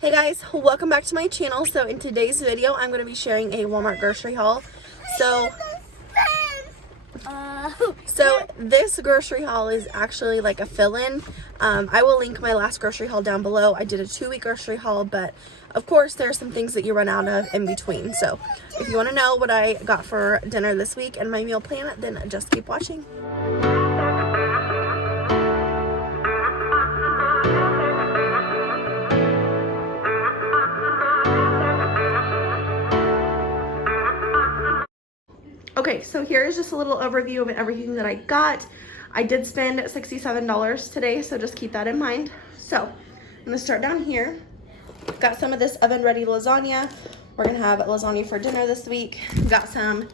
Hey guys, welcome back to my channel. So in today's video, I'm going to be sharing a Walmart grocery haul. So this grocery haul is actually like a fill-in. I will link my last grocery haul down below. I did a 2-week grocery haul, but of course there are some things that you run out of in between. So if you want to know what I got for dinner this week and my meal plan, then just keep watching. Okay, so here's just a little overview of everything that I got. I did spend $67 today, so just keep that in mind. So I'm gonna start down here. Got some of this oven-ready lasagna. We're gonna have lasagna for dinner this week. Got some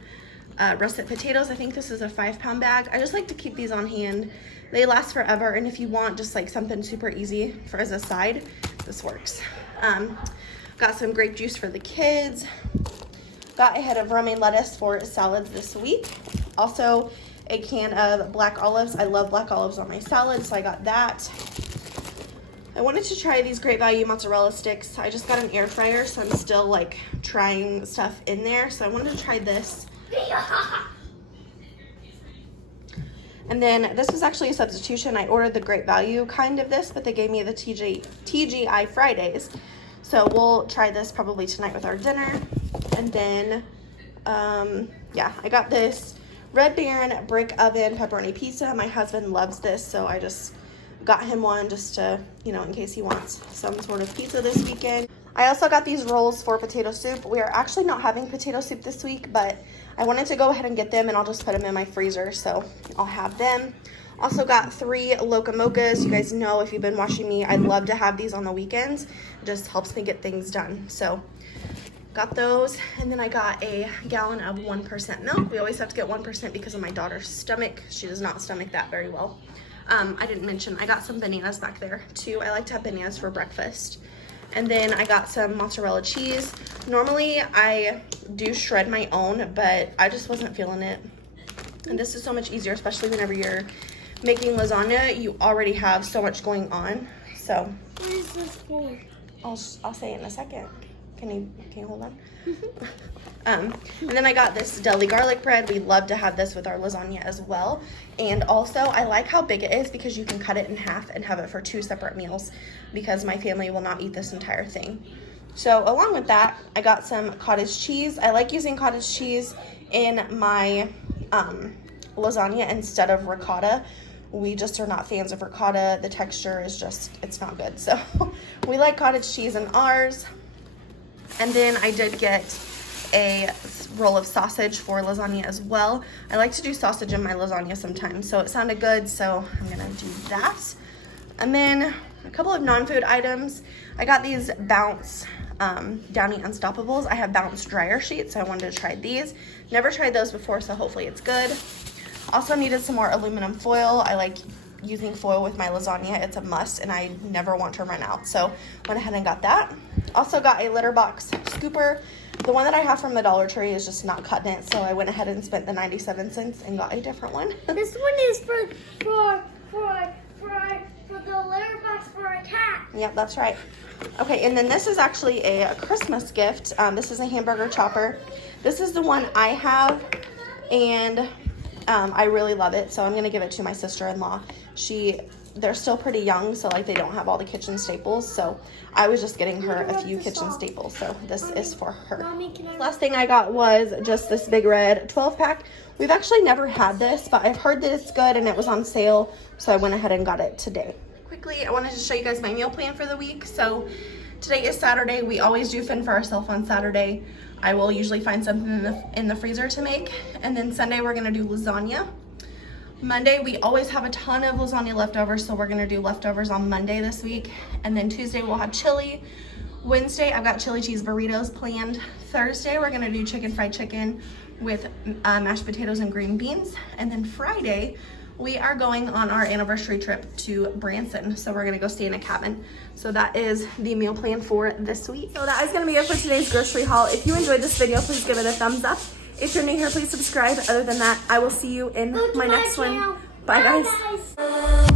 russet potatoes. I think this is a 5-pound bag. I just like to keep these on hand. They last forever, and if you want just like something super easy for as a side, this works. Got some grape juice for the kids. Got a head of romaine lettuce for salads this week. Also a can of black olives. I love black olives on my salad, so I got that. I wanted to try these Great Value mozzarella sticks. I just got an air fryer, so I'm still like trying stuff in there. So I wanted to try this. And then this was actually a substitution. I ordered the Great Value kind of this, but they gave me the TGI Fridays. So we'll try this probably tonight with our dinner. And then, yeah, I got this Red Baron brick oven pepperoni pizza. My husband loves this, so I just got him one just to, you know, in case he wants some sort of pizza this weekend. I also got these rolls for potato soup. We are actually not having potato soup this week, but I wanted to go ahead and get them, and I'll just put them in my freezer, so I'll have them. Also got 3 Loca Mochas. You guys know, if you've been watching me, I love to have these on the weekends. It just helps me get things done. So got those, and then I got a gallon of 1% milk. We always have to get 1% because of my daughter's stomach. She does not stomach that very well. I didn't mention, I got some bananas back there too. I like to have bananas for breakfast. And then I got some mozzarella cheese. Normally I do shred my own, but I just wasn't feeling it. And this is so much easier, especially whenever you're making lasagna. You already have so much going on. So what is this for? I'll say it in a second. Can you hold on? And then I got this deli garlic bread. We love to have this with our lasagna as well. And also I like how big it is because you can cut it in half and have it for 2 separate meals, because my family will not eat this entire thing. So along with that, I got some cottage cheese. I like using cottage cheese in my lasagna instead of ricotta. We just are not fans of ricotta. The texture is just, it's not good. So we like cottage cheese in ours. And then I did get a roll of sausage for lasagna as well. I like to do sausage in my lasagna sometimes, so it sounded good, so I'm gonna do that. And then a couple of non-food items. I got these Bounce Downy Unstoppables. I have Bounce dryer sheets, so I wanted to try these. Never tried those before, so hopefully it's good. Also needed some more aluminum foil. I like using foil with my lasagna. It's a must, and I never want to run out, so went ahead and got that. Also got a litter box scooper. The one that I have from the Dollar Tree is just not cutting it, so I went ahead and spent the 97 cents and got a different one. This one is for the litter box for a cat. Yep, that's right. Okay, and then this is actually a Christmas gift. This is a hamburger chopper. This is the one I have, and I really love it, so I'm gonna give it to my sister-in-law. They're still pretty young, so like they don't have all the kitchen staples, so I was just getting her a few kitchen staples, so this is for her. Last thing I got was just this big red 12-pack. We've actually never had this, but I've heard that it's good and it was on sale, so I went ahead and got it today. Quickly, I wanted to show you guys my meal plan for the week. So today is Saturday. We always do fend for ourselves on Saturday. I will usually find something in the freezer to make, and then Sunday we're gonna do lasagna. Monday, we always have a ton of lasagna leftovers, so we're gonna do leftovers on Monday this week. And then Tuesday, we'll have chili. Wednesday, I've got chili cheese burritos planned. Thursday, we're gonna do fried chicken with mashed potatoes and green beans. And then Friday, we are going on our anniversary trip to Branson. So we're gonna go stay in a cabin. So that is the meal plan for this week. So that is gonna be it for today's grocery haul. If you enjoyed this video, please give it a thumbs up. If you're new here, please subscribe. Other than that, I will see you in my next one. Bye, guys.